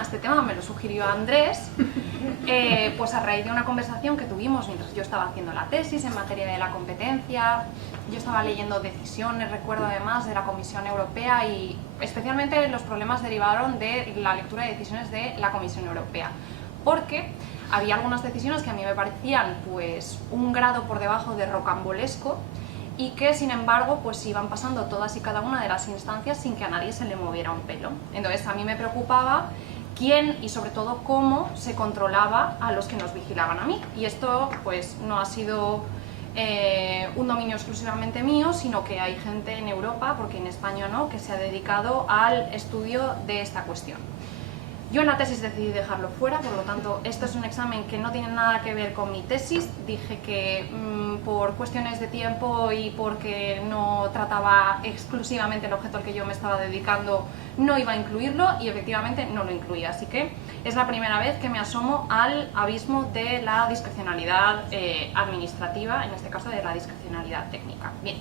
Este tema me lo sugirió Andrés, pues a raíz de una conversación que tuvimos mientras yo estaba haciendo la tesis en materia de la competencia. Yo estaba leyendo decisiones, recuerdo además, de la Comisión Europea y especialmente los problemas derivaron de la lectura de decisiones de la Comisión Europea, porque había algunas decisiones que a mí me parecían pues un grado por debajo de rocambolesco y que sin embargo pues iban pasando todas y cada una de las instancias sin que a nadie se le moviera un pelo. Entonces a mí me preocupaba quién y sobre todo cómo se controlaba a los que nos vigilaban a mí. Y esto pues no ha sido un dominio exclusivamente mío, sino que hay gente en Europa, porque en España no, que se ha dedicado al estudio de esta cuestión. Yo en la tesis decidí dejarlo fuera, por lo tanto esto es un examen que no tiene nada que ver con mi tesis. Dije que por cuestiones de tiempo y porque no trataba exclusivamente el objeto al que yo me estaba dedicando, no iba a incluirlo y efectivamente no lo incluía. Así que es la primera vez que me asomo al abismo de la discrecionalidad administrativa, en este caso de la discrecionalidad técnica. Bien,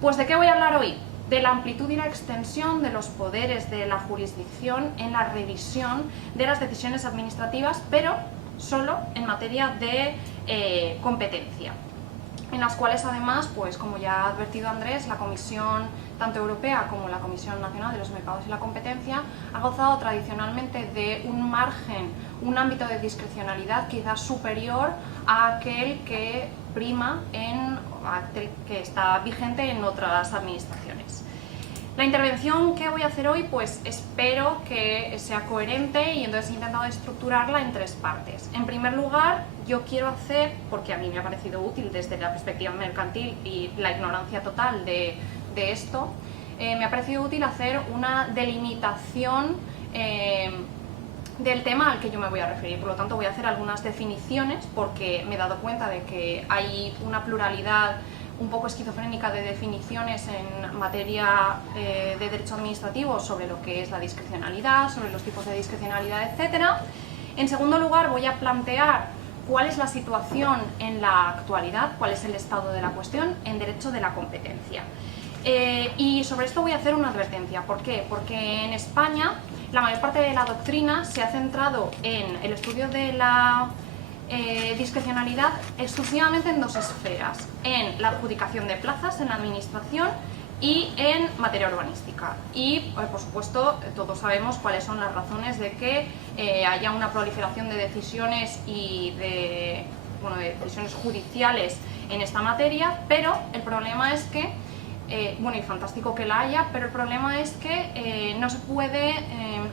pues ¿de qué voy a hablar hoy? De la amplitud y la extensión de los poderes de la jurisdicción en la revisión de las decisiones administrativas, pero solo en materia de competencia, en las cuales además, pues como ya ha advertido Andrés, la Comisión tanto europea como la Comisión Nacional de los Mercados y la Competencia ha gozado tradicionalmente de un margen, un ámbito de discrecionalidad quizás superior a aquel que prima que está vigente en otras administraciones. La intervención que voy a hacer hoy, pues espero que sea coherente y entonces he intentado estructurarla en tres partes. En primer lugar, yo quiero hacer, porque a mí me ha parecido útil desde la perspectiva mercantil y la ignorancia total de esto, me ha parecido útil hacer una delimitación del tema al que yo me voy a referir. Por lo tanto, voy a hacer algunas definiciones porque me he dado cuenta de que hay una pluralidad un poco esquizofrénica de definiciones en materia de derecho administrativo sobre lo que es la discrecionalidad, sobre los tipos de discrecionalidad, etc. En segundo lugar, voy a plantear cuál es la situación en la actualidad, cuál es el estado de la cuestión en derecho de la competencia. Y sobre esto voy a hacer una advertencia. ¿Por qué? Porque en España la mayor parte de la doctrina se ha centrado en el estudio de la discrecionalidad exclusivamente en dos esferas: en la adjudicación de plazas en la administración y en materia urbanística. Y por supuesto todos sabemos cuáles son las razones de que haya una proliferación de decisiones y de decisiones judiciales en esta materia, pero el problema es que y fantástico que la haya, pero el problema es que no se puede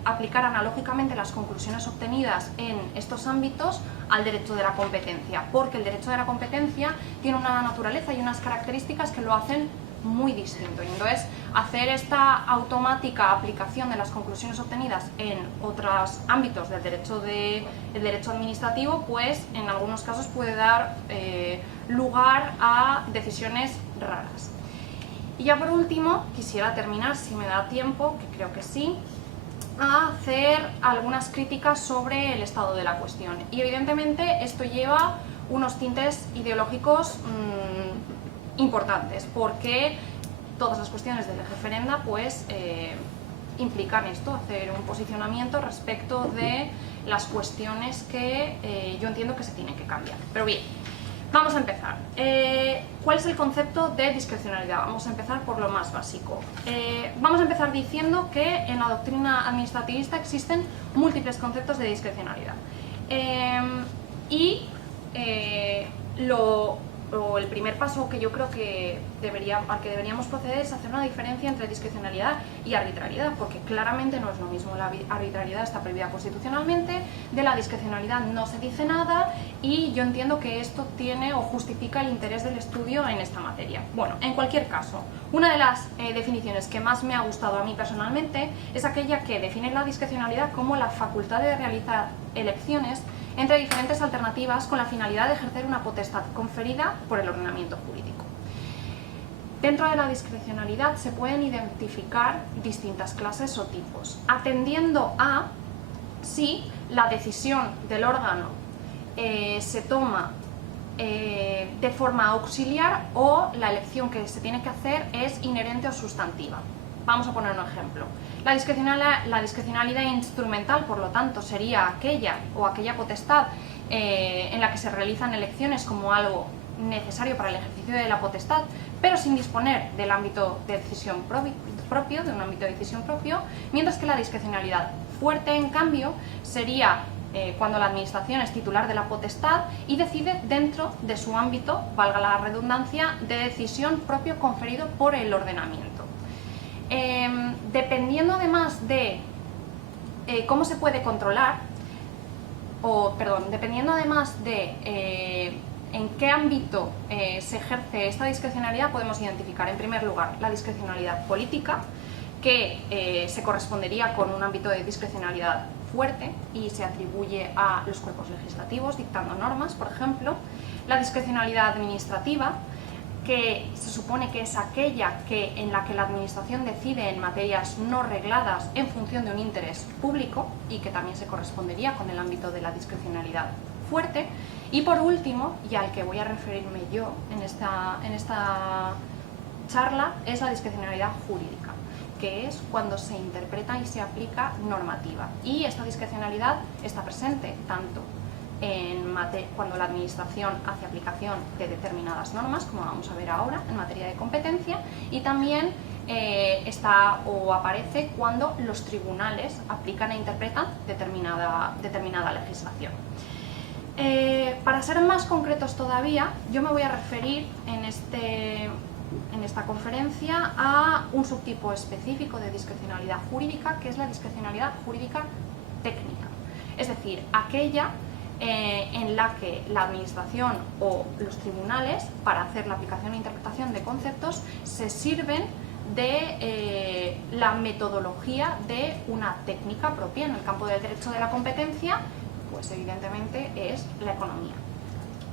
aplicar analógicamente las conclusiones obtenidas en estos ámbitos al derecho de la competencia, porque el derecho de la competencia tiene una naturaleza y unas características que lo hacen muy distinto. Y entonces, hacer esta automática aplicación de las conclusiones obtenidas en otros ámbitos del derecho administrativo, pues en algunos casos puede dar lugar a decisiones raras. Y ya por último, quisiera terminar, si me da tiempo, que creo que sí, a hacer algunas críticas sobre el estado de la cuestión. Y evidentemente esto lleva unos tintes ideológicos importantes, porque todas las cuestiones del referenda pues implican esto, hacer un posicionamiento respecto de las cuestiones que yo entiendo que se tienen que cambiar. Pero bien, vamos a empezar. ¿Cuál es el concepto de discrecionalidad? Vamos a empezar por lo más básico. Vamos a empezar diciendo que en la doctrina administrativista existen múltiples conceptos de discrecionalidad. El primer paso que yo creo que al que deberíamos proceder es hacer una diferencia entre discrecionalidad y arbitrariedad, porque claramente no es lo mismo. La arbitrariedad está prohibida constitucionalmente, de la discrecionalidad no se dice nada, y yo entiendo que esto tiene o justifica el interés del estudio en esta materia. Bueno, en cualquier caso, una de las definiciones que más me ha gustado a mí personalmente es aquella que define la discrecionalidad como la facultad de realizar elecciones entre diferentes alternativas con la finalidad de ejercer una potestad conferida por el ordenamiento jurídico. Dentro de la discrecionalidad se pueden identificar distintas clases o tipos, atendiendo a si la decisión del órgano se toma de forma auxiliar o la elección que se tiene que hacer es inherente o sustantiva. Vamos a poner un ejemplo. La discrecionalidad instrumental, por lo tanto, sería aquella potestad en la que se realizan elecciones como algo necesario para el ejercicio de la potestad, pero sin disponer del ámbito de decisión propio, de un ámbito de decisión propio, mientras que la discrecionalidad fuerte, en cambio, sería cuando la administración es titular de la potestad y decide dentro de su ámbito, valga la redundancia, de decisión propio conferido por el ordenamiento. Dependiendo además de cómo se puede controlar, dependiendo además de en qué ámbito se ejerce esta discrecionalidad, podemos identificar en primer lugar la discrecionalidad política, que se correspondería con un ámbito de discrecionalidad fuerte y se atribuye a los cuerpos legislativos dictando normas, por ejemplo. La discrecionalidad administrativa, que se supone que es aquella en la que la administración decide en materias no regladas en función de un interés público y que también se correspondería con el ámbito de la discrecionalidad fuerte. Y por último, y al que voy a referirme yo en esta charla, es la discrecionalidad jurídica, que es cuando se interpreta y se aplica normativa. Y esta discrecionalidad está presente tanto cuando la administración hace aplicación de determinadas normas, como vamos a ver ahora, en materia de competencia, y también aparece cuando los tribunales aplican e interpretan determinada legislación. Para ser más concretos todavía, yo me voy a referir en esta conferencia a un subtipo específico de discrecionalidad jurídica, que es la discrecionalidad jurídica técnica, es decir, aquella en la que la administración o los tribunales, para hacer la aplicación e interpretación de conceptos, se sirven de la metodología de una técnica propia. En el campo del derecho de la competencia, pues evidentemente es la economía,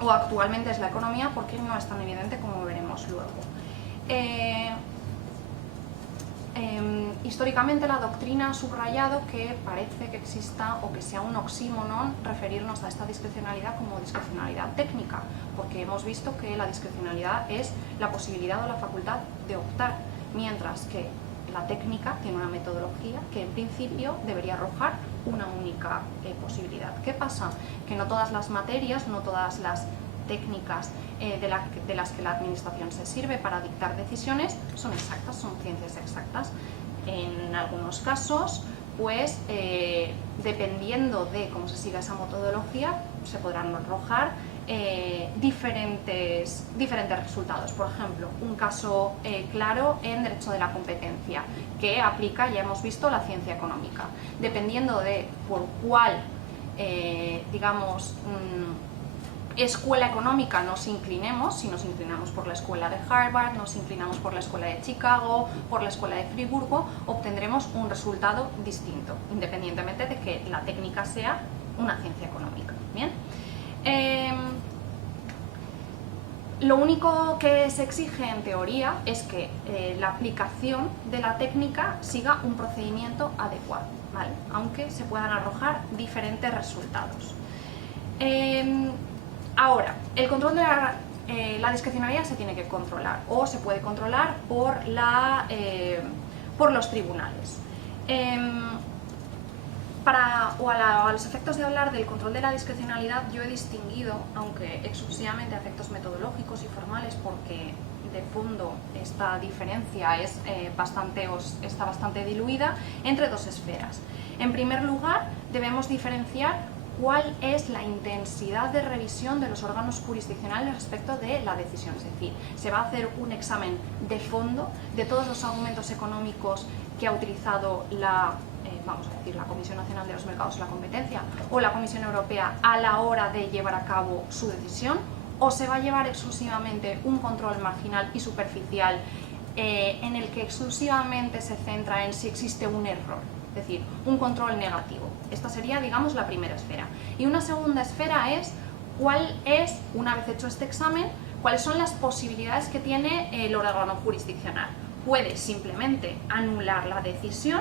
o actualmente es la economía porque no es tan evidente como veremos luego. Históricamente la doctrina ha subrayado que parece que exista o que sea un oxímoron referirnos a esta discrecionalidad como discrecionalidad técnica, porque hemos visto que la discrecionalidad es la posibilidad o la facultad de optar, mientras que la técnica tiene una metodología que en principio debería arrojar una única posibilidad. ¿Qué pasa? Que no todas las materias, no todas las técnicas de las que la administración se sirve para dictar decisiones son exactas, son ciencias exactas. En algunos casos, pues dependiendo de cómo se siga esa metodología, se podrán arrojar diferentes resultados. Por ejemplo, un caso claro en derecho de la competencia, que aplica, ya hemos visto, la ciencia económica. Dependiendo de por cuál, escuela económica nos inclinemos, si nos inclinamos por la escuela de Harvard, nos inclinamos por la escuela de Chicago, por la escuela de Friburgo, obtendremos un resultado distinto, independientemente de que la técnica sea una ciencia económica. Bien. Lo único que se exige en teoría es que la aplicación de la técnica siga un procedimiento adecuado, ¿vale? Aunque se puedan arrojar diferentes resultados. Ahora, el control de la discrecionalidad se tiene que controlar, o se puede controlar por los tribunales. A los efectos de hablar del control de la discrecionalidad, yo he distinguido, aunque exclusivamente a efectos metodológicos y formales, porque de fondo esta diferencia está bastante diluida, entre dos esferas. En primer lugar, debemos diferenciar cuál es la intensidad de revisión de los órganos jurisdiccionales respecto de la decisión. Es decir, se va a hacer un examen de fondo de todos los argumentos económicos que ha utilizado la Comisión Nacional de los Mercados de la Competencia o la Comisión Europea a la hora de llevar a cabo su decisión, o se va a llevar exclusivamente un control marginal y superficial en el que exclusivamente se centra en si existe un error, es decir, un control negativo. Esta sería, digamos, la primera esfera. Y una segunda esfera es cuál es, una vez hecho este examen, cuáles son las posibilidades que tiene el órgano jurisdiccional. Puede simplemente anular la decisión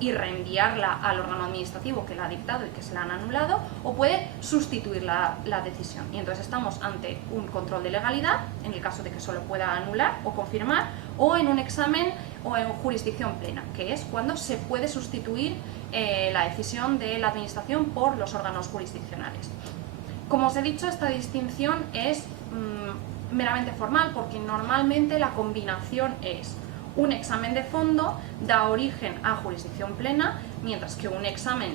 y reenviarla al órgano administrativo que la ha dictado y que se la han anulado, o puede sustituir la decisión. Y entonces estamos ante un control de legalidad, en el caso de que solo pueda anular o confirmar, o en un examen o en jurisdicción plena, que es cuando se puede sustituir la decisión de la administración por los órganos jurisdiccionales. Como os he dicho, esta distinción es meramente formal, porque normalmente la combinación es un examen de fondo da origen a jurisdicción plena, mientras que un examen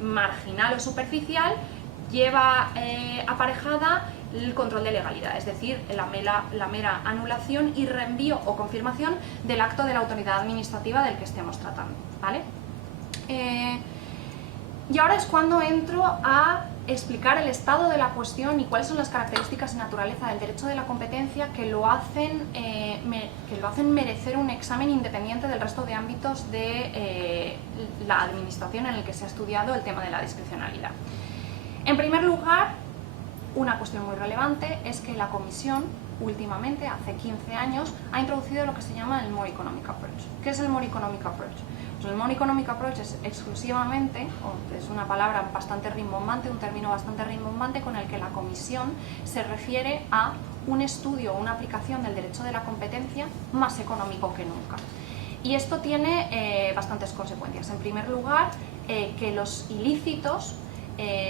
marginal o superficial lleva aparejada el control de legalidad, es decir, la mera anulación y reenvío o confirmación del acto de la autoridad administrativa del que estemos tratando, ¿vale? Y ahora es cuando entro a explicar el estado de la cuestión y cuáles son las características y naturaleza del derecho de la competencia que lo hacen merecer un examen independiente del resto de ámbitos de la administración en el que se ha estudiado el tema de la discrecionalidad. En primer lugar, una cuestión muy relevante es que la Comisión, últimamente, hace 15 años, ha introducido lo que se llama el More Economic Approach. ¿Qué es el More Economic Approach? Pues el More Economic Approach es exclusivamente, o es una palabra bastante rimbombante, un término bastante rimbombante con el que la Comisión se refiere a un estudio o una aplicación del derecho de la competencia más económico que nunca. Y esto tiene bastantes consecuencias. En primer lugar, que los ilícitos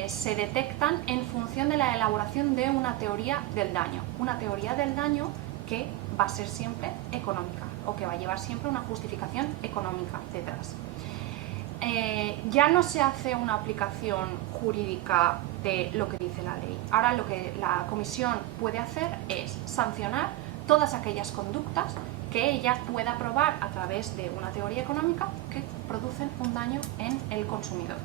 se detectan en función de la elaboración de una teoría del daño. Una teoría del daño que va a ser siempre económica o que va a llevar siempre una justificación económica detrás. Ya no se hace una aplicación jurídica de lo que dice la ley. Ahora lo que la Comisión puede hacer es sancionar todas aquellas conductas que ella pueda probar a través de una teoría económica que producen un daño en el consumidor.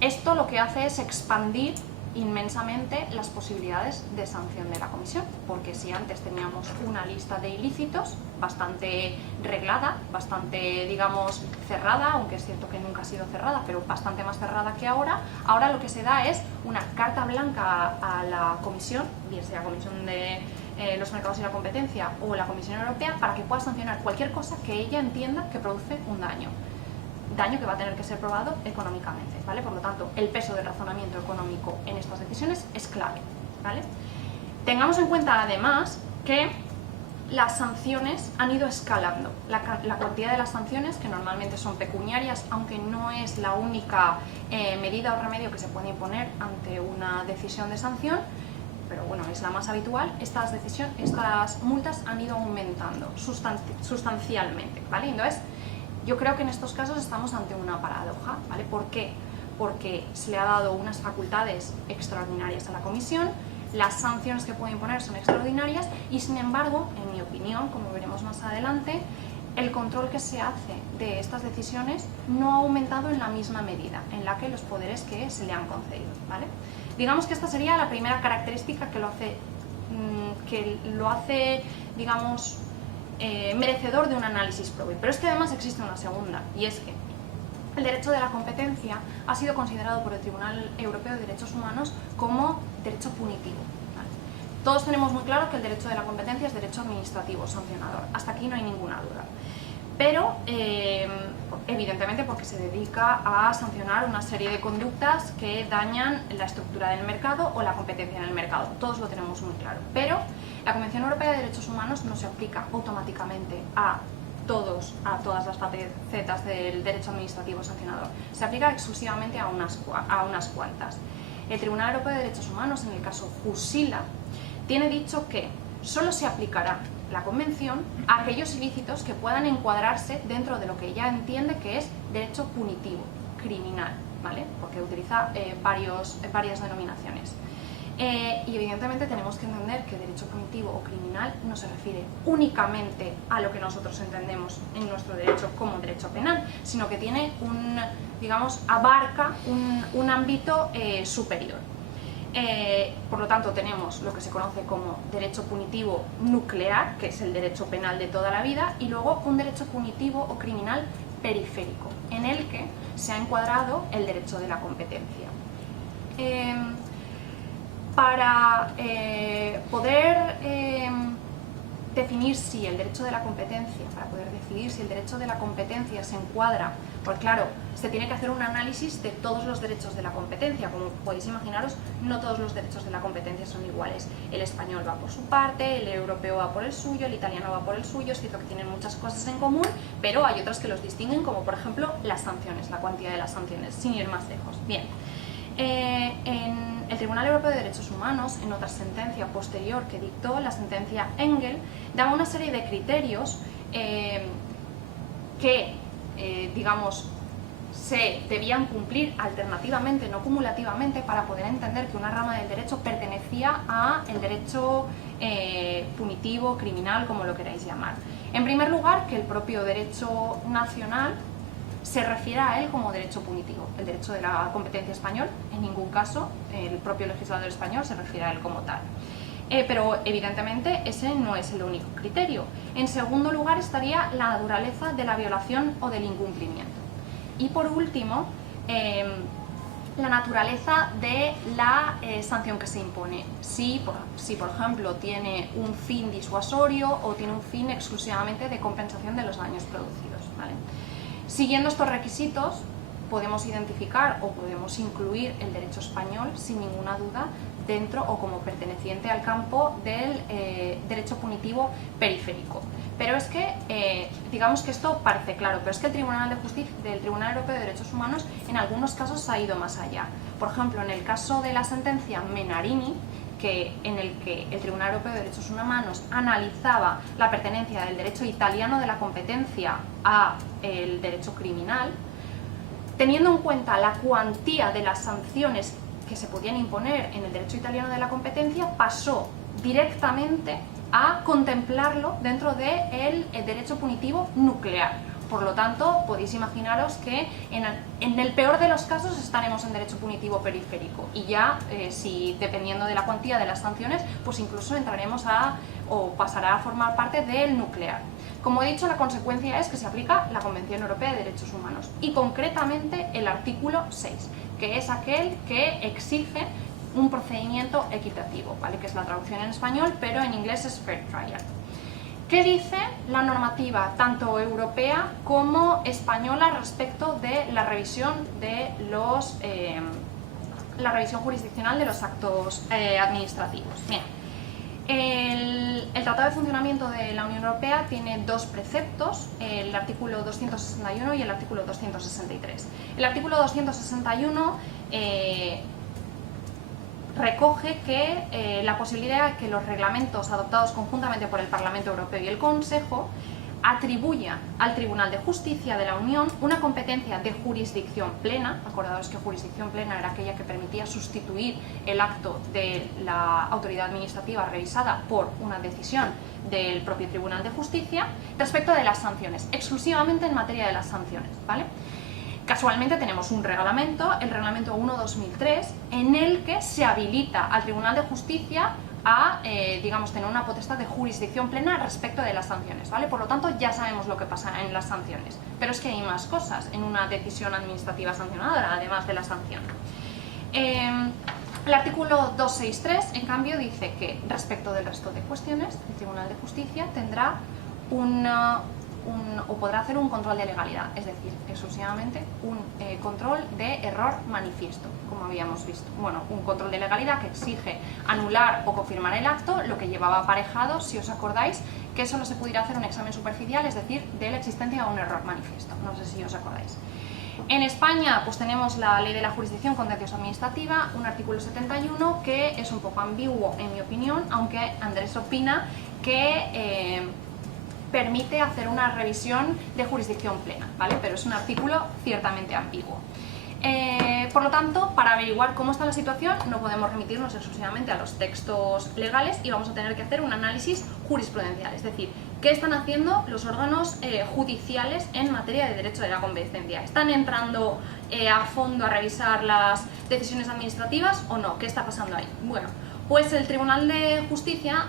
Esto lo que hace es expandir inmensamente las posibilidades de sanción de la Comisión, porque si antes teníamos una lista de ilícitos bastante reglada, bastante, digamos, cerrada, aunque es cierto que nunca ha sido cerrada, pero bastante más cerrada que ahora, ahora lo que se da es una carta blanca a la Comisión, bien sea la Comisión de los Mercados y la Competencia o la Comisión Europea, para que pueda sancionar cualquier cosa que ella entienda que produce un daño que va a tener que ser probado económicamente, ¿vale? Por lo tanto, el peso del razonamiento económico en estas decisiones es clave, ¿vale? Tengamos en cuenta además que las sanciones han ido escalando. La cantidad de las sanciones, que normalmente son pecuniarias, aunque no es la única medida o remedio que se puede imponer ante una decisión de sanción, pero bueno, es la más habitual, estas multas han ido aumentando sustancialmente, ¿vale? Entonces, yo creo que en estos casos estamos ante una paradoja, ¿vale? ¿Por qué? Porque se le ha dado unas facultades extraordinarias a la Comisión, las sanciones que puede imponer son extraordinarias y, sin embargo, en mi opinión, como veremos más adelante, el control que se hace de estas decisiones no ha aumentado en la misma medida en la que los poderes que se le han concedido, ¿vale? Digamos que esta sería la primera característica que lo hace, digamos, merecedor de un análisis propio. Pero es que además existe una segunda, y es que el derecho de la competencia ha sido considerado por el Tribunal Europeo de Derechos Humanos como derecho punitivo, ¿vale? Todos tenemos muy claro que el derecho de la competencia es derecho administrativo sancionador, hasta aquí no hay ninguna duda. Pero, evidentemente, porque se dedica a sancionar una serie de conductas que dañan la estructura del mercado o la competencia en el mercado. Todos lo tenemos muy claro. Pero la Convención Europea de Derechos Humanos no se aplica automáticamente a todas las facetas del derecho administrativo sancionador. Se aplica exclusivamente a unas cuantas. El Tribunal Europeo de Derechos Humanos, en el caso Jusila, tiene dicho que solo se aplicará la Convención a aquellos ilícitos que puedan encuadrarse dentro de lo que ella entiende que es derecho punitivo, criminal, ¿vale? Porque utiliza varias denominaciones. Y evidentemente tenemos que entender que derecho punitivo o criminal no se refiere únicamente a lo que nosotros entendemos en nuestro derecho como derecho penal, sino que tiene abarca un ámbito superior. Por lo tanto, tenemos lo que se conoce como derecho punitivo nuclear, que es el derecho penal de toda la vida, y luego un derecho punitivo o criminal periférico, en el que se ha encuadrado el derecho de la competencia. Para poder definir si el derecho de la competencia, para poder decidir si el derecho de la competencia se encuadra, pues claro, se tiene que hacer un análisis de todos los derechos de la competencia. Como podéis imaginaros, no todos los derechos de la competencia son iguales. El español va por su parte, el europeo va por el suyo, el italiano va por el suyo. Es cierto que tienen muchas cosas en común, pero hay otras que los distinguen, como por ejemplo las sanciones, la cuantía de las sanciones, sin ir más lejos. Bien. En el Tribunal Europeo de Derechos Humanos, en otra sentencia posterior que dictó, la sentencia Engel, daba una serie de criterios que, digamos, se debían cumplir alternativamente, no cumulativamente, para poder entender que una rama del derecho pertenecía al derecho punitivo, criminal, como lo queráis llamar. En primer lugar, que el propio derecho nacional se refiere a él como derecho punitivo. El derecho de la competencia español, en ningún caso, el propio legislador español se refiere a él como tal. Pero evidentemente ese no es el único criterio. En segundo lugar estaría la naturaleza de la violación o del incumplimiento. Y por último, la naturaleza de la sanción que se impone. Si por ejemplo tiene un fin disuasorio o tiene un fin exclusivamente de compensación de los daños producidos, ¿vale? Siguiendo estos requisitos, podemos identificar o podemos incluir el derecho español sin ninguna duda dentro o como perteneciente al campo del derecho punitivo periférico. Pero es que, digamos que esto parece claro, pero es que el Tribunal de Justicia del Tribunal Europeo de Derechos Humanos en algunos casos ha ido más allá. Por ejemplo, en el caso de la sentencia Menarini, en el que el Tribunal Europeo de Derechos Humanos analizaba la pertenencia del derecho italiano de la competencia al derecho criminal, teniendo en cuenta la cuantía de las sanciones que se podían imponer en el derecho italiano de la competencia, pasó directamente a contemplarlo dentro del derecho punitivo nuclear. Por lo tanto, podéis imaginaros que en el peor de los casos estaremos en derecho punitivo periférico y ya, si dependiendo de la cuantía de las sanciones, pues incluso entraremos o pasará a formar parte del nuclear. Como he dicho, la consecuencia es que se aplica la Convención Europea de Derechos Humanos y concretamente el artículo 6, que es aquel que exige un procedimiento equitativo, ¿vale? Que es la traducción en español, pero en inglés es fair trial. ¿Qué dice la normativa tanto europea como española respecto de la revisión de la revisión jurisdiccional de los actos administrativos? Bien, el Tratado de Funcionamiento de la Unión Europea tiene dos preceptos, el artículo 261 y el artículo 263. El artículo 261 recoge que la posibilidad de que los reglamentos adoptados conjuntamente por el Parlamento Europeo y el Consejo atribuyan al Tribunal de Justicia de la Unión una competencia de jurisdicción plena. Acordaos que jurisdicción plena era aquella que permitía sustituir el acto de la autoridad administrativa revisada por una decisión del propio Tribunal de Justicia respecto de las sanciones, exclusivamente en materia de las sanciones, ¿vale? Casualmente tenemos un reglamento, el reglamento 1/2003, en el que se habilita al Tribunal de Justicia a, digamos, tener una potestad de jurisdicción plena respecto de las sanciones, ¿vale? Por lo tanto, ya sabemos lo que pasa en las sanciones. Pero es que hay más cosas en una decisión administrativa sancionadora, además de la sanción. El artículo 263, en cambio, dice que respecto del resto de cuestiones, el Tribunal de Justicia tendrá o podrá hacer un control de legalidad, es decir, exclusivamente un control de error manifiesto, como habíamos visto. Bueno, un control de legalidad que exige anular o confirmar el acto, lo que llevaba aparejado, si os acordáis, que solo se pudiera hacer un examen superficial, es decir, de la existencia de un error manifiesto. No sé si os acordáis. En España pues tenemos la Ley de la Jurisdicción Contencioso Administrativa, un artículo 71 que es un poco ambiguo en mi opinión, aunque Andrés opina que permite hacer una revisión de jurisdicción plena, ¿vale? Pero es un artículo ciertamente ambiguo. Por lo tanto, para averiguar cómo está la situación, no podemos remitirnos exclusivamente a los textos legales y vamos a tener que hacer un análisis jurisprudencial, es decir, ¿qué están haciendo los órganos judiciales en materia de derecho de la competencia? ¿Están entrando a fondo a revisar las decisiones administrativas o no? ¿Qué está pasando ahí? Bueno, pues el Tribunal de Justicia,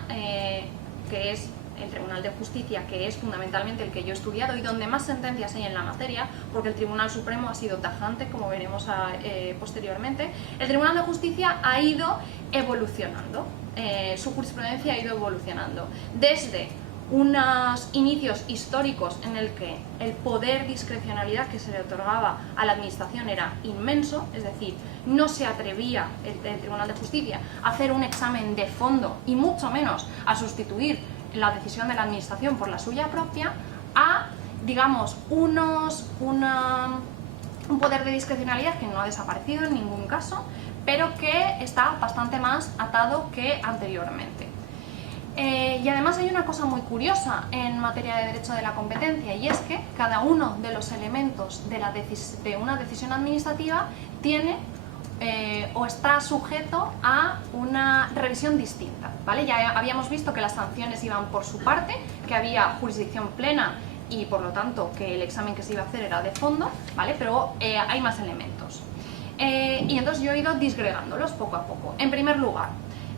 que es el Tribunal de Justicia, que es fundamentalmente el que yo he estudiado y donde más sentencias hay en la materia, porque el Tribunal Supremo ha sido tajante, como veremos posteriormente, el Tribunal de Justicia ha ido evolucionando, su jurisprudencia ha ido evolucionando, desde unos inicios históricos en el que el poder discrecionalidad que se le otorgaba a la administración era inmenso, es decir, no se atrevía el Tribunal de Justicia a hacer un examen de fondo y mucho menos a sustituir la decisión de la administración por la suya propia, a, digamos, un poder de discrecionalidad que no ha desaparecido en ningún caso, pero que está bastante más atado que anteriormente. Y además hay una cosa muy curiosa en materia de derecho de la competencia, y es que cada uno de los elementos de una decisión administrativa tiene o está sujeto a una revisión distinta, ¿vale? Ya habíamos visto que las sanciones iban por su parte, que había jurisdicción plena y por lo tanto que el examen que se iba a hacer era de fondo, ¿vale? Pero hay más elementos. Y entonces yo he ido disgregándolos poco a poco. En primer lugar,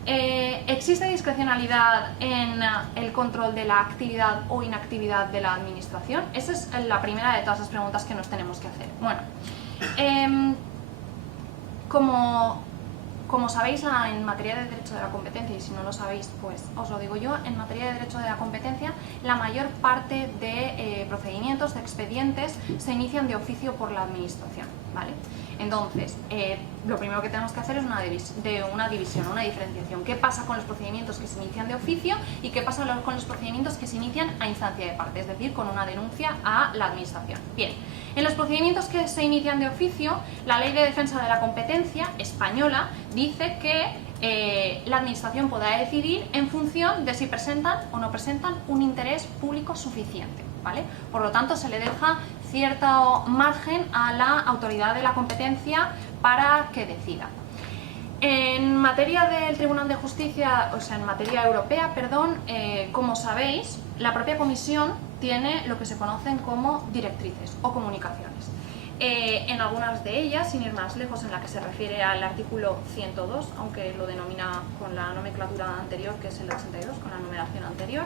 ¿existe discrecionalidad en el control de la actividad o inactividad de la administración? Esa es la primera de todas las preguntas que nos tenemos que hacer. Bueno, como sabéis en materia de derecho de la competencia, y si no lo sabéis pues os lo digo yo, en materia de derecho de la competencia la mayor parte de procedimientos, de expedientes, se inician de oficio por la administración, ¿vale? Entonces, lo primero que tenemos que hacer es una división, una diferenciación. ¿Qué pasa con los procedimientos que se inician de oficio y qué pasa con los procedimientos que se inician a instancia de parte, es decir, con una denuncia a la administración? Bien, en los procedimientos que se inician de oficio, la Ley de Defensa de la Competencia española dice que la administración podrá decidir en función de si presentan o no presentan un interés público suficiente, ¿vale? Por lo tanto, se le deja cierto margen a la autoridad de la competencia para que decida. En materia del Tribunal de Justicia, o sea, en materia europea, perdón, como sabéis, la propia Comisión tiene lo que se conocen como directrices o comunicaciones. En algunas de ellas, sin ir más lejos, en la que se refiere al artículo 102, aunque lo denomina con la nomenclatura anterior, que es el 82, con la numeración anterior,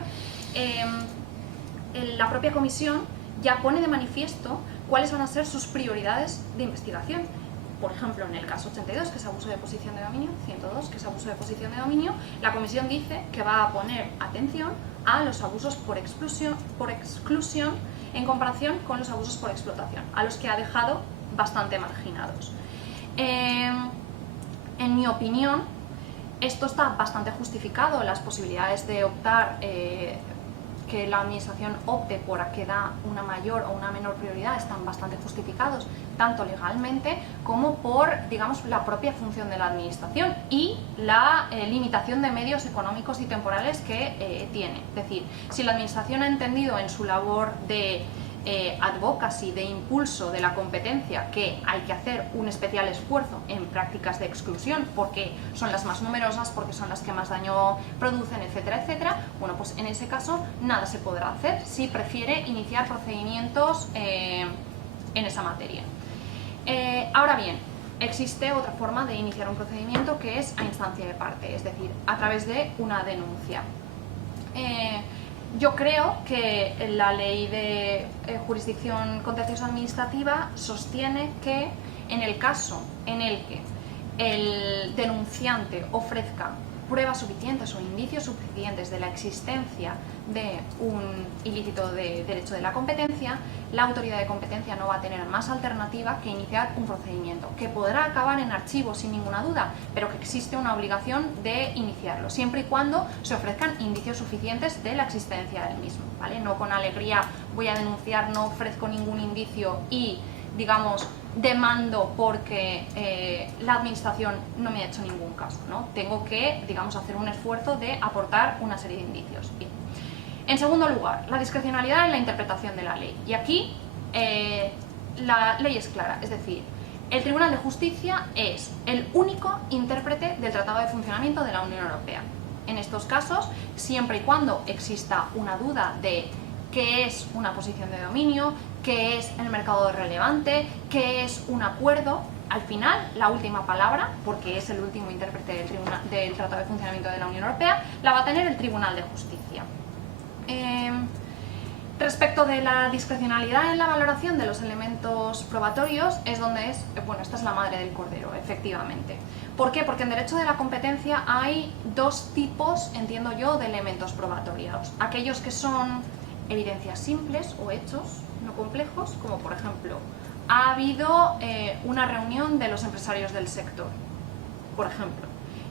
la propia Comisión ya pone de manifiesto cuáles van a ser sus prioridades de investigación. Por ejemplo, en el caso 82, que es abuso de posición de dominio, 102, que es abuso de posición de dominio, la Comisión dice que va a poner atención a los abusos por exclusión en comparación con los abusos por explotación, a los que ha dejado bastante marginados. En mi opinión, esto está bastante justificado, las posibilidades de optar, que la administración opte por a que da una mayor o una menor prioridad están bastante justificados, tanto legalmente como por, digamos, la propia función de la administración y la limitación de medios económicos y temporales que tiene. Es decir, si la administración ha entendido en su labor de advocacy, de impulso de la competencia, que hay que hacer un especial esfuerzo en prácticas de exclusión porque son las más numerosas, porque son las que más daño producen, etcétera, etcétera, bueno, pues en ese caso nada se podrá hacer si prefiere iniciar procedimientos en esa materia. Ahora bien, existe otra forma de iniciar un procedimiento que es a instancia de parte, es decir, a través de una denuncia. Yo creo que la ley de jurisdicción contenciosa administrativa sostiene que en el caso en el que el denunciante ofrezca pruebas suficientes o indicios suficientes de la existencia de un ilícito de derecho de la competencia, la autoridad de competencia no va a tener más alternativa que iniciar un procedimiento, que podrá acabar en archivo sin ninguna duda, pero que existe una obligación de iniciarlo, siempre y cuando se ofrezcan indicios suficientes de la existencia del mismo, ¿vale? No con alegría voy a denunciar, no ofrezco ningún indicio y, digamos, demando porque la administración no me ha hecho ningún caso, ¿no? Tengo que, digamos, hacer un esfuerzo de aportar una serie de indicios. Bien. En segundo lugar, la discrecionalidad en la interpretación de la ley. Y aquí la ley es clara, es decir, el Tribunal de Justicia es el único intérprete del Tratado de Funcionamiento de la Unión Europea. En estos casos, siempre y cuando exista una duda de qué es una posición de dominio, qué es el mercado relevante, qué es un acuerdo, al final la última palabra, porque es el último intérprete del Tratado de Funcionamiento de la Unión Europea, la va a tener el Tribunal de Justicia. Respecto de la discrecionalidad en la valoración de los elementos probatorios, es donde bueno, esta es la madre del cordero, efectivamente. ¿Por qué? Porque en derecho de la competencia hay dos tipos, entiendo yo, de elementos probatorios. Aquellos que son evidencias simples o hechos no complejos, como por ejemplo, ha habido una reunión de los empresarios del sector, por ejemplo.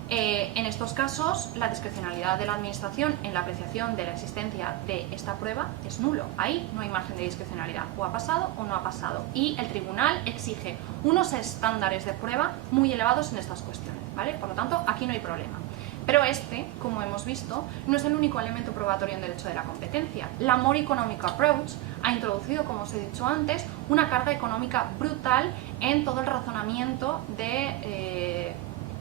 En estos casos, la discrecionalidad de la administración en la apreciación de la existencia de esta prueba es nulo. Ahí no hay margen de discrecionalidad, o ha pasado o no ha pasado. Y el tribunal exige unos estándares de prueba muy elevados en estas cuestiones, ¿vale? Por lo tanto, aquí no hay problema. Pero como hemos visto, no es el único elemento probatorio en derecho de la competencia. La More Economic Approach ha introducido, como os he dicho antes, una carga económica brutal en todo el razonamiento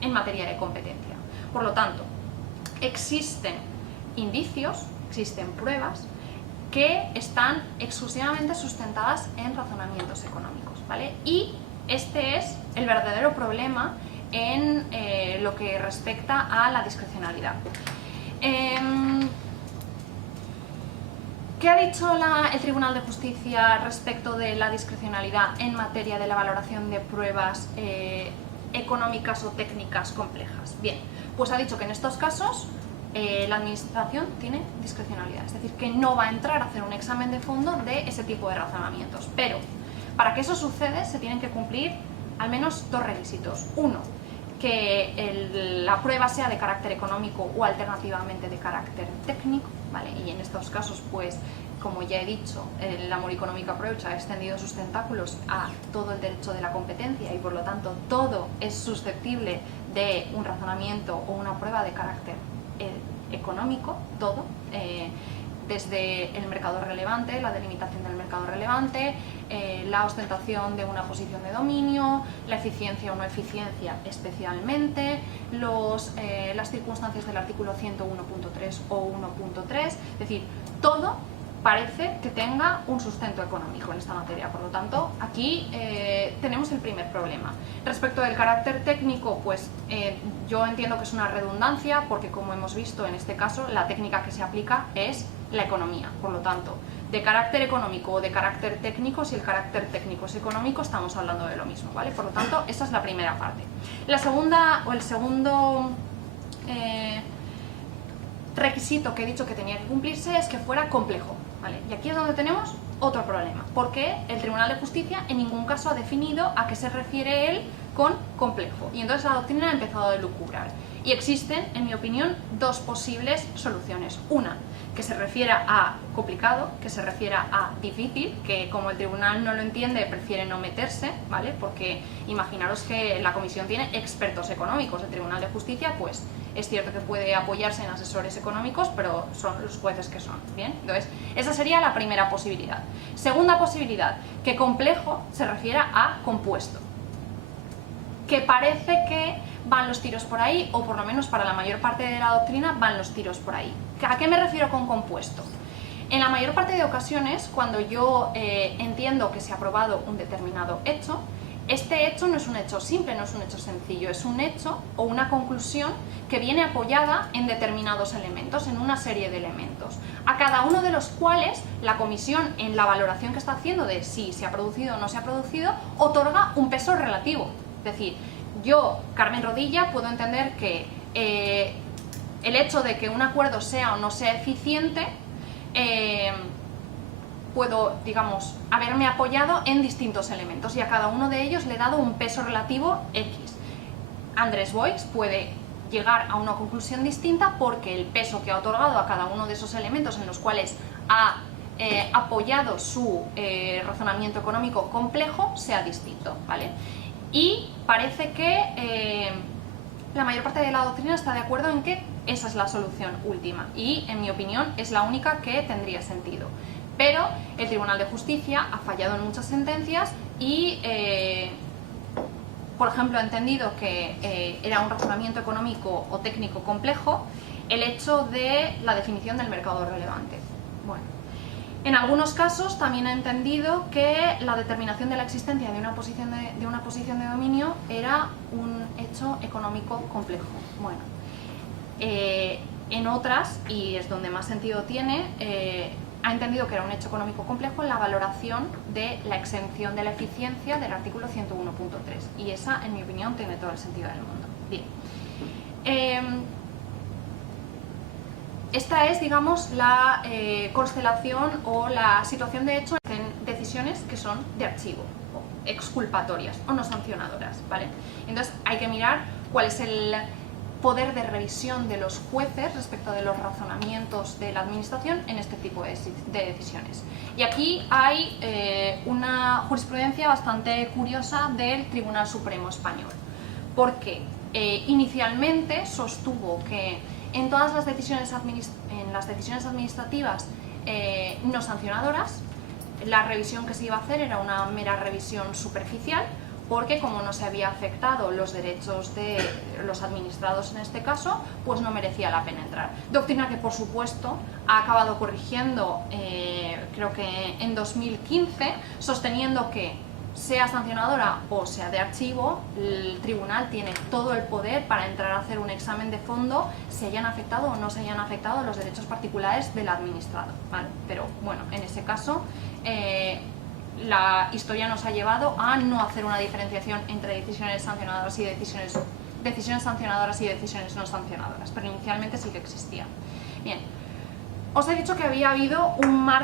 en materia de competencia. Por lo tanto, existen indicios, existen pruebas que están exclusivamente sustentadas en razonamientos económicos, ¿vale? Y este es el verdadero problema en lo que respecta a la discrecionalidad. ¿Qué ha dicho el Tribunal de Justicia respecto de la discrecionalidad en materia de la valoración de pruebas económicas o técnicas complejas? Bien, pues ha dicho que en estos casos la administración tiene discrecionalidad, es decir, que no va a entrar a hacer un examen de fondo de ese tipo de razonamientos. Pero para que eso suceda se tienen que cumplir al menos dos requisitos. Uno, que la prueba sea de carácter económico o alternativamente de carácter técnico, ¿vale? Y en estos casos, pues, como ya he dicho, la More Economic Approach ha extendido sus tentáculos a todo el derecho de la competencia y por lo tanto todo es susceptible de un razonamiento o una prueba de carácter económico, todo, desde el mercado relevante, la delimitación del mercado relevante, la ostentación de una posición de dominio, la eficiencia o no eficiencia especialmente, las circunstancias del artículo 101.3 o 1.3, es decir, todo parece que tenga un sustento económico en esta materia. Por lo tanto, aquí tenemos el primer problema. Respecto del carácter técnico, pues yo entiendo que es una redundancia porque, como hemos visto en este caso, la técnica que se aplica es la economía. Por lo tanto, de carácter económico o de carácter técnico, si el carácter técnico es económico, estamos hablando de lo mismo, ¿vale? Por lo tanto, esa es la primera parte. La segunda, o el segundo requisito que he dicho que tenía que cumplirse es que fuera complejo, ¿vale? Y aquí es donde tenemos otro problema, porque el Tribunal de Justicia en ningún caso ha definido a qué se refiere él con complejo, y entonces la doctrina ha empezado a elucubrar. Y existen, en mi opinión, dos posibles soluciones. Una, que se refiera a complicado, que se refiera a difícil, que como el tribunal no lo entiende, prefiere no meterse, ¿vale? Porque imaginaros que la comisión tiene expertos económicos, el Tribunal de Justicia, pues es cierto que puede apoyarse en asesores económicos, pero son los jueces que son, ¿bien? Entonces, esa sería la primera posibilidad. Segunda posibilidad, que complejo se refiera a compuesto, que parece que van los tiros por ahí, o por lo menos para la mayor parte de la doctrina van los tiros por ahí. ¿A qué me refiero con compuesto? En la mayor parte de ocasiones, cuando yo entiendo que se ha probado un determinado hecho, este hecho no es un hecho simple, no es un hecho sencillo, es un hecho o una conclusión que viene apoyada en determinados elementos, en una serie de elementos, a cada uno de los cuales la comisión, en la valoración que está haciendo de si se ha producido o no se ha producido, otorga un peso relativo. Es decir, yo, Carmen Rodilla, puedo entender que el hecho de que un acuerdo sea o no sea eficiente, puedo, digamos, haberme apoyado en distintos elementos y a cada uno de ellos le he dado un peso relativo X. Andrés Boix puede llegar a una conclusión distinta porque el peso que ha otorgado a cada uno de esos elementos en los cuales ha apoyado su razonamiento económico complejo sea distinto, ¿vale? Y parece que la mayor parte de la doctrina está de acuerdo en que esa es la solución última y, en mi opinión, es la única que tendría sentido. Pero el Tribunal de Justicia ha fallado en muchas sentencias y, por ejemplo, ha entendido que era un razonamiento económico o técnico complejo el hecho de la definición del mercado relevante. Bueno, en algunos casos también ha entendido que la determinación de la existencia de una posición de dominio era un hecho económico complejo. Bueno, en otras, y es donde más sentido tiene, ha entendido que era un hecho económico complejo en la valoración de la exención de la eficiencia del artículo 101.3, y esa, en mi opinión, tiene todo el sentido del mundo. Bien. Esta es, digamos, la constelación o la situación de hecho en decisiones que son de archivo, o exculpatorias o no sancionadoras, ¿vale? Entonces hay que mirar cuál es el poder de revisión de los jueces respecto de los razonamientos de la administración en este tipo de decisiones. Y aquí hay una jurisprudencia bastante curiosa del Tribunal Supremo Español, porque inicialmente sostuvo que en todas las decisiones, administrativas no sancionadoras, la revisión que se iba a hacer era una mera revisión superficial, porque como no se había afectado los derechos de los administrados en este caso, pues no merecía la pena entrar. Doctrina que, por supuesto, ha acabado corrigiendo, creo que en 2015, sosteniendo que sea sancionadora o sea de archivo, el tribunal tiene todo el poder para entrar a hacer un examen de fondo, se hayan afectado o no se hayan afectado los derechos particulares del administrado, ¿vale? Pero bueno, en ese caso la historia nos ha llevado a no hacer una diferenciación entre decisiones sancionadoras y decisiones sancionadoras y decisiones no sancionadoras, pero inicialmente sí que existía. Bien, os he dicho que había habido una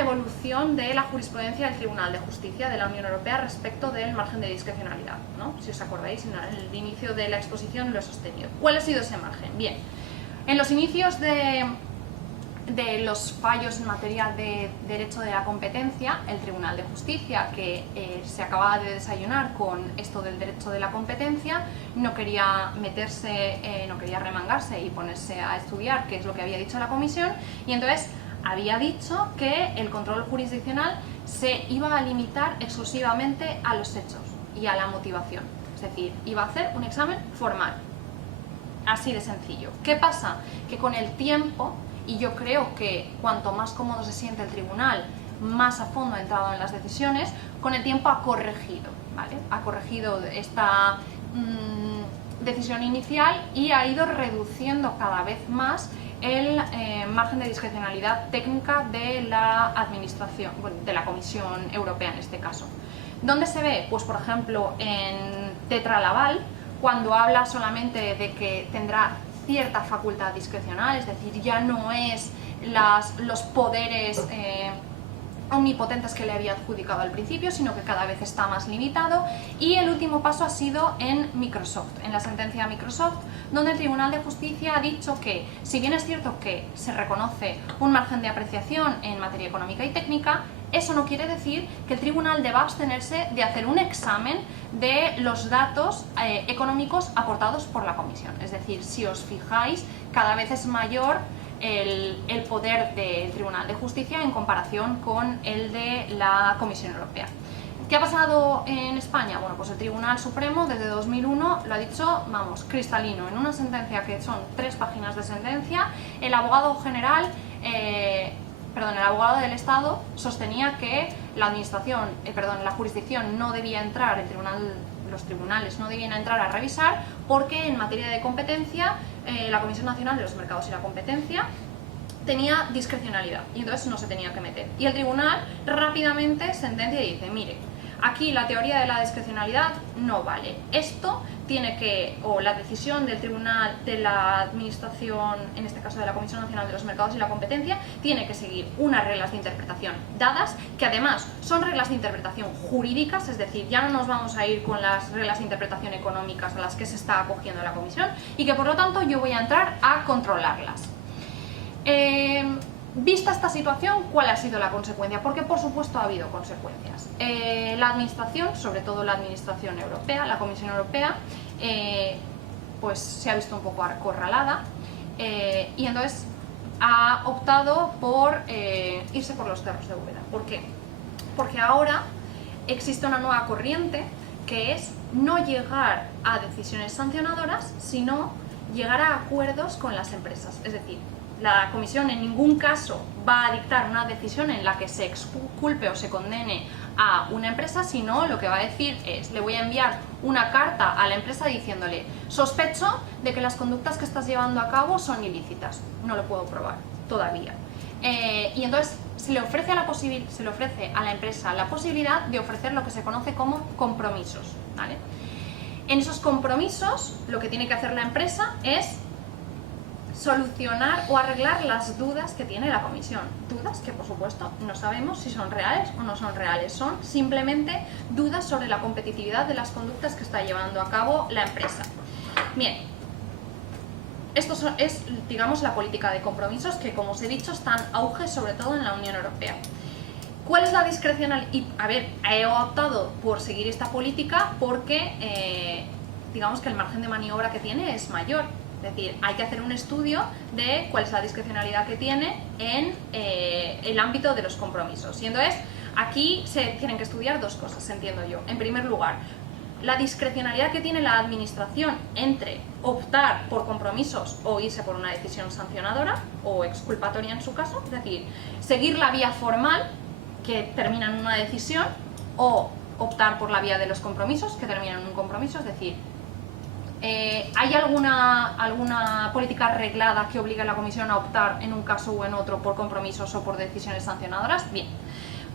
evolución de la jurisprudencia del Tribunal de Justicia de la Unión Europea respecto del margen de discrecionalidad, ¿no? Si os acordáis, en el inicio de la exposición lo he sostenido. ¿Cuál ha sido ese margen? Bien, en los inicios de los fallos en materia de derecho de la competencia, el Tribunal de Justicia, que se acababa de desayunar con esto del derecho de la competencia, no quería no quería remangarse y ponerse a estudiar qué es lo que había dicho la Comisión, y entonces había dicho que el control jurisdiccional se iba a limitar exclusivamente a los hechos y a la motivación, es decir, iba a hacer un examen formal, así de sencillo. ¿Qué pasa? Que con el tiempo, y yo creo que cuanto más cómodo se siente el tribunal, más a fondo ha entrado en las decisiones, con el tiempo ha corregido, ¿vale? Ha corregido esta decisión inicial y ha ido reduciendo cada vez más el margen de discrecionalidad técnica de la administración, bueno, de la Comisión Europea en este caso. ¿Dónde se ve? Pues por ejemplo en Tetra Laval, cuando habla solamente de que tendrá cierta facultad discrecional, es decir, ya no es los poderes omnipotentes que le había adjudicado al principio, sino que cada vez está más limitado. Y el último paso ha sido en Microsoft, en la sentencia Microsoft, donde el Tribunal de Justicia ha dicho que, si bien es cierto que se reconoce un margen de apreciación en materia económica y técnica, eso no quiere decir que el tribunal deba abstenerse de hacer un examen de los datos económicos aportados por la Comisión. Es decir, si os fijáis, cada vez es mayor el poder del Tribunal de Justicia en comparación con el de la Comisión Europea. ¿Qué ha pasado en España? Bueno, pues el Tribunal Supremo desde 2001 lo ha dicho, vamos, cristalino, en una sentencia que son 3 páginas de sentencia. El abogado general, el abogado del Estado sostenía que la jurisdicción no debía entrar, los tribunales no debían entrar a revisar, porque en materia de competencia la Comisión Nacional de los Mercados y la Competencia tenía discrecionalidad y entonces no se tenía que meter. Y el tribunal rápidamente sentencia y dice, mire, aquí la teoría de la discrecionalidad no vale. Esto tiene que, o la decisión del tribunal de la administración, en este caso de la Comisión Nacional de los Mercados y la Competencia, tiene que seguir unas reglas de interpretación dadas, que además son reglas de interpretación jurídicas, es decir, ya no nos vamos a ir con las reglas de interpretación económicas a las que se está acogiendo la Comisión, y que por lo tanto yo voy a entrar a controlarlas. Vista esta situación, ¿cuál ha sido la consecuencia? Porque por supuesto ha habido consecuencias. La administración, sobre todo la administración europea, la Comisión Europea, pues se ha visto un poco acorralada y entonces ha optado por irse por los cerros de Úbeda. ¿Por qué? Porque ahora existe una nueva corriente que es no llegar a decisiones sancionadoras, sino llegar a acuerdos con las empresas. Es decir, la Comisión en ningún caso va a dictar una decisión en la que se exculpe o se condene a una empresa, sino lo que va a decir es, le voy a enviar una carta a la empresa diciéndole, sospecho de que las conductas que estás llevando a cabo son ilícitas, no lo puedo probar todavía. y entonces se le ofrece a la empresa la posibilidad de ofrecer lo que se conoce como compromisos, ¿vale? En esos compromisos lo que tiene que hacer la empresa es solucionar o arreglar las dudas que tiene la comisión. Dudas que, por supuesto, no sabemos si son reales o no son reales. Son simplemente dudas sobre la competitividad de las conductas que está llevando a cabo la empresa. Bien, esto es, digamos, la política de compromisos que, como os he dicho, está en auge sobre todo en la Unión Europea. ¿Cuál es la discrecionalidad? Y, a ver, he optado por seguir esta política porque, digamos que el margen de maniobra que tiene es mayor. Es decir, hay que hacer un estudio de cuál es la discrecionalidad que tiene en el ámbito de los compromisos. Y entonces, aquí se tienen que estudiar dos cosas, entiendo yo. En primer lugar, la discrecionalidad que tiene la administración entre optar por compromisos o irse por una decisión sancionadora o exculpatoria en su caso, es decir, seguir la vía formal que termina en una decisión o optar por la vía de los compromisos que termina en un compromiso, es decir, ¿hay alguna política arreglada que obligue a la Comisión a optar en un caso o en otro por compromisos o por decisiones sancionadoras? Bien,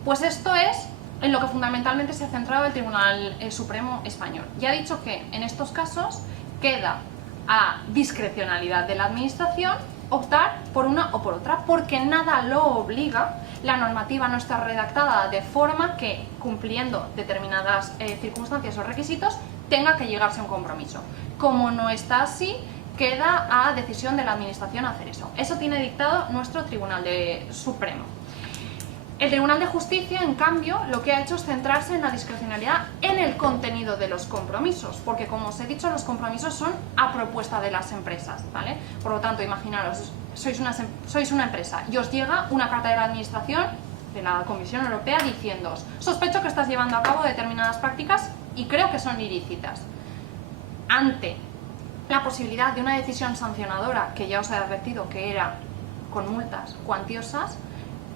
pues esto es en lo que fundamentalmente se ha centrado el Tribunal Supremo Español. Ya ha dicho que en estos casos queda a discrecionalidad de la Administración optar por una o por otra, porque nada lo obliga, la normativa no está redactada de forma que, cumpliendo determinadas circunstancias o requisitos, tenga que llegarse a un compromiso. Como no está así, queda a decisión de la Administración hacer eso. Eso tiene dictado nuestro Tribunal Supremo. El Tribunal de Justicia, en cambio, lo que ha hecho es centrarse en la discrecionalidad en el contenido de los compromisos, porque, como os he dicho, los compromisos son a propuesta de las empresas, ¿vale? Por lo tanto, imaginaros, sois una empresa y os llega una carta de la Administración de la Comisión Europea diciéndoos: sospecho que estás llevando a cabo determinadas prácticas y creo que son ilícitas. Ante la posibilidad de una decisión sancionadora, que ya os he advertido que era con multas cuantiosas,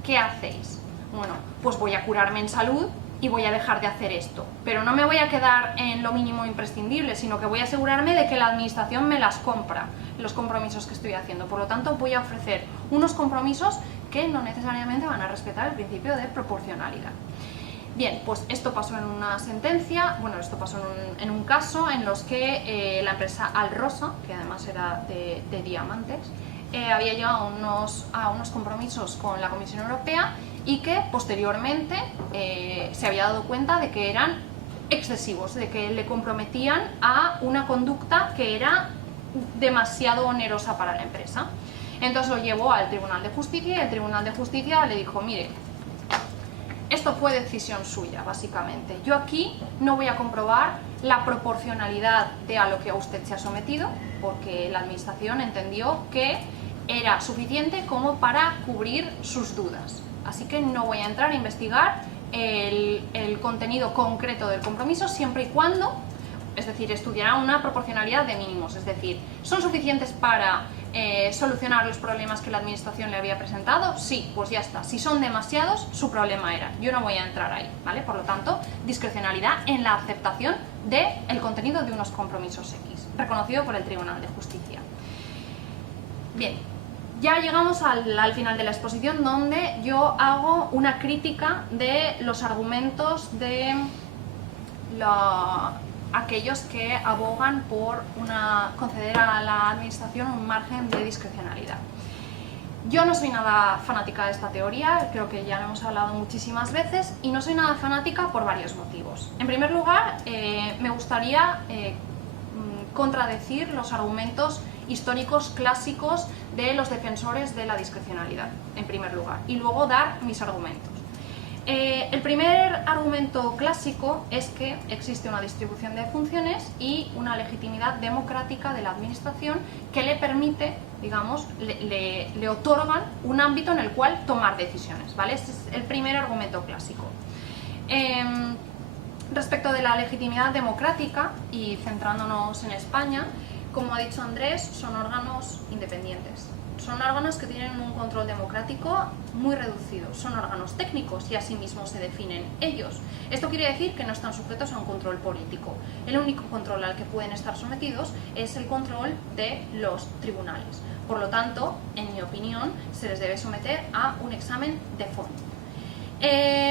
¿qué hacéis? Bueno, pues voy a curarme en salud y voy a dejar de hacer esto. Pero no me voy a quedar en lo mínimo imprescindible, sino que voy a asegurarme de que la Administración me las compra, los compromisos que estoy haciendo. Por lo tanto, voy a ofrecer unos compromisos que no necesariamente van a respetar el principio de proporcionalidad. Bien, pues esto pasó en una sentencia, bueno, esto pasó en un caso en los que la empresa Alrosa, que además era de diamantes, había llegado a unos compromisos con la Comisión Europea y que posteriormente se había dado cuenta de que eran excesivos, de que le comprometían a una conducta que era demasiado onerosa para la empresa. Entonces lo llevó al Tribunal de Justicia y el Tribunal de Justicia le dijo: mire, esto fue decisión suya, básicamente. Yo aquí no voy a comprobar la proporcionalidad de a lo que a usted se ha sometido, porque la Administración entendió que era suficiente como para cubrir sus dudas. Así que no voy a entrar a investigar el contenido concreto del compromiso siempre y cuando, es decir, estudiará una proporcionalidad de mínimos, es decir, ¿son suficientes para solucionar los problemas que la Administración le había presentado? Sí, pues ya está. Si son demasiados, su problema era. Yo no voy a entrar ahí, ¿vale? Por lo tanto, discrecionalidad en la aceptación del contenido de unos compromisos X, reconocido por el Tribunal de Justicia. Bien, ya llegamos al final de la exposición, donde yo hago una crítica de los argumentos de aquellos que abogan por conceder a la Administración un margen de discrecionalidad. Yo no soy nada fanática de esta teoría, creo que ya lo hemos hablado muchísimas veces, y no soy nada fanática por varios motivos. En primer lugar, me gustaría contradecir los argumentos históricos clásicos de los defensores de la discrecionalidad, en primer lugar, y luego dar mis argumentos. El primer argumento clásico es que existe una distribución de funciones y una legitimidad democrática de la Administración que le permite, digamos, le otorgan un ámbito en el cual tomar decisiones, ¿vale? Este es el primer argumento clásico. Respecto de la legitimidad democrática, y centrándonos en España, como ha dicho Andrés, son órganos independientes. son órganos que tienen un control democrático muy reducido, son órganos técnicos y asimismo se definen ellos. Esto quiere decir que no están sujetos a un control político. El único control al que pueden estar sometidos es el control de los tribunales. Por lo tanto, en mi opinión, se les debe someter a un examen de fondo.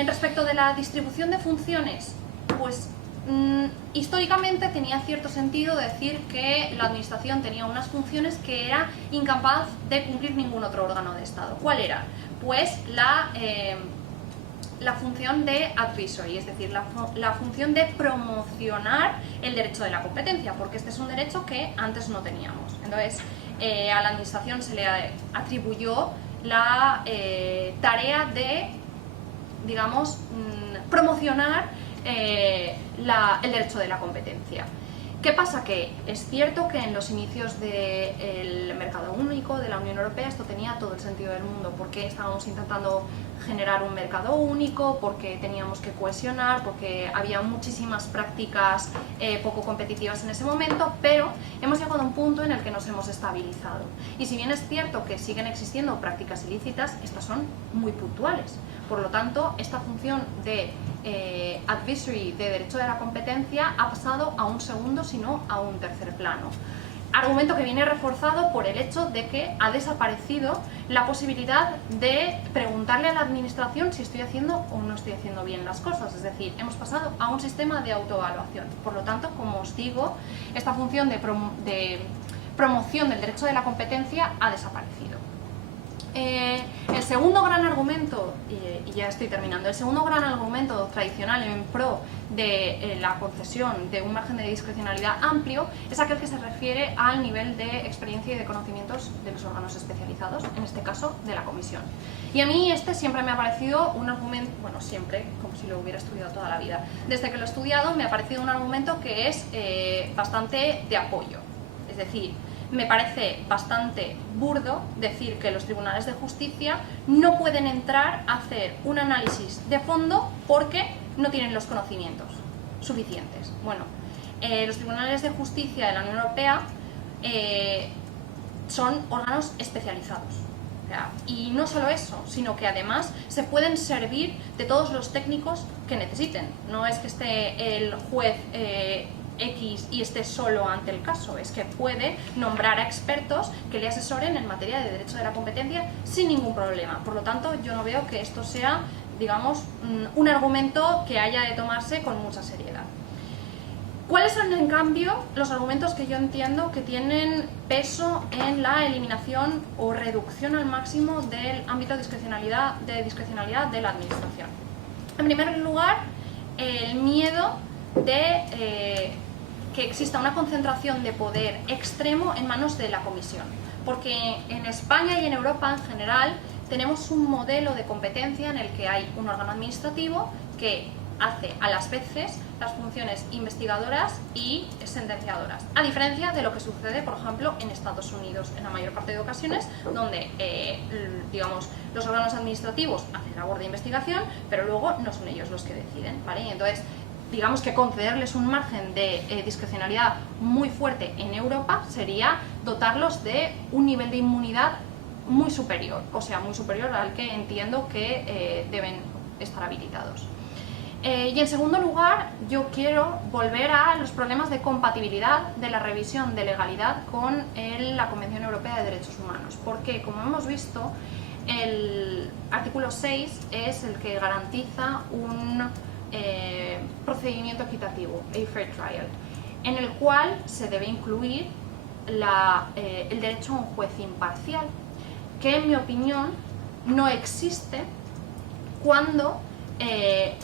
Respecto de la distribución de funciones, pues históricamente tenía cierto sentido decir que la administración tenía unas funciones que era incapaz de cumplir ningún otro órgano de Estado. ¿Cuál era? Pues la función de advisory, es decir, la función de promocionar el derecho de la competencia, porque este es un derecho que antes no teníamos. Entonces, a la administración se le atribuyó la tarea de, digamos, promocionar el derecho de la competencia. ¿Qué pasa? Que es cierto que en los inicios del mercado único de la Unión Europea esto tenía todo el sentido del mundo, porque estábamos intentando generar un mercado único, porque teníamos que cohesionar, porque había muchísimas prácticas poco competitivas en ese momento, pero hemos llegado a un punto en el que nos hemos estabilizado. Y si bien es cierto que siguen existiendo prácticas ilícitas, estas son muy puntuales. Por lo tanto, esta función de advisory, de derecho de la competencia, ha pasado a un segundo, sino a un tercer plano. Argumento que viene reforzado por el hecho de que ha desaparecido la posibilidad de preguntarle a la administración si estoy haciendo o no estoy haciendo bien las cosas. Es decir, hemos pasado a un sistema de autoevaluación. Por lo tanto, como os digo, esta función de promoción del derecho de la competencia ha desaparecido. El segundo gran argumento, y ya estoy terminando, el segundo gran argumento tradicional en pro de la concesión de un margen de discrecionalidad amplio es aquel que se refiere al nivel de experiencia y de conocimientos de los órganos especializados, en este caso de la Comisión. Y a mí este siempre me ha parecido un argumento, bueno, siempre, como si lo hubiera estudiado toda la vida. Desde que lo he estudiado me ha parecido un argumento que es bastante de apoyo, es decir, me parece bastante burdo decir que los tribunales de justicia no pueden entrar a hacer un análisis de fondo porque no tienen los conocimientos suficientes. Bueno, los tribunales de justicia de la Unión Europea son órganos especializados. Y no solo eso, sino que además se pueden servir de todos los técnicos que necesiten. No es que esté el juez X y esté solo ante el caso, es que puede nombrar a expertos que le asesoren en materia de derecho de la competencia sin ningún problema. Por lo tanto, yo no veo que esto sea, digamos, un argumento que haya de tomarse con mucha seriedad. ¿Cuáles son, en cambio, los argumentos que yo entiendo que tienen peso en la eliminación o reducción al máximo del ámbito de discrecionalidad de la administración? En primer lugar, el miedo de que exista una concentración de poder extremo en manos de la Comisión, porque en España y en Europa en general tenemos un modelo de competencia en el que hay un órgano administrativo que hace a las veces las funciones investigadoras y sentenciadoras, a diferencia de lo que sucede, por ejemplo, en Estados Unidos en la mayor parte de ocasiones, donde digamos, los órganos administrativos hacen labor de investigación, pero luego no son ellos los que deciden, ¿vale? Y entonces, digamos que concederles un margen de discrecionalidad muy fuerte en Europa sería dotarlos de un nivel de inmunidad muy superior, o sea, muy superior al que entiendo que deben estar habilitados. Y en segundo lugar, yo quiero volver a los problemas de compatibilidad de la revisión de legalidad con la Convención Europea de Derechos Humanos, porque, como hemos visto, el artículo 6 es el que garantiza un procedimiento equitativo, a fair trial, en el cual se debe incluir el derecho a un juez imparcial, que en mi opinión no existe cuando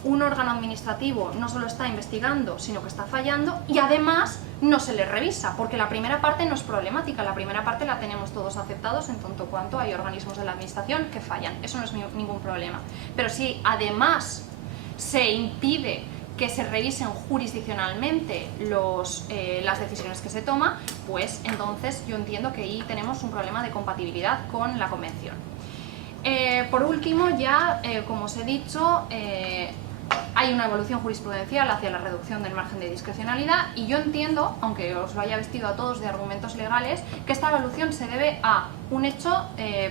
un órgano administrativo no solo está investigando, sino que está fallando y además no se le revisa, porque la primera parte no es problemática, la primera parte la tenemos todos aceptados en tanto cuanto hay organismos de la administración que fallan, eso no es ningún problema. Pero si además se impide que se revisen jurisdiccionalmente las decisiones que se toman, pues entonces yo entiendo que ahí tenemos un problema de compatibilidad con la Convención. Por último, ya, como os he dicho, hay una evolución jurisprudencial hacia la reducción del margen de discrecionalidad y yo entiendo, aunque os lo haya vestido a todos de argumentos legales, que esta evolución se debe a un hecho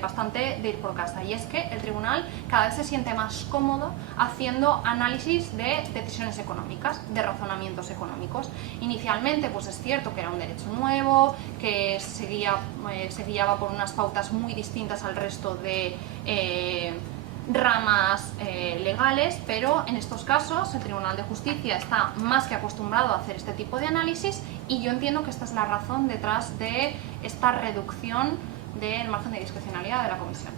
bastante de ir por casa, y es que el tribunal cada vez se siente más cómodo haciendo análisis de decisiones económicas, de razonamientos económicos. Inicialmente pues es cierto que era un derecho nuevo, que se guiaba por unas pautas muy distintas al resto de ramas legales, pero en estos casos el Tribunal de Justicia está más que acostumbrado a hacer este tipo de análisis y yo entiendo que esta es la razón detrás de esta reducción del margen de discrecionalidad de la Comisión.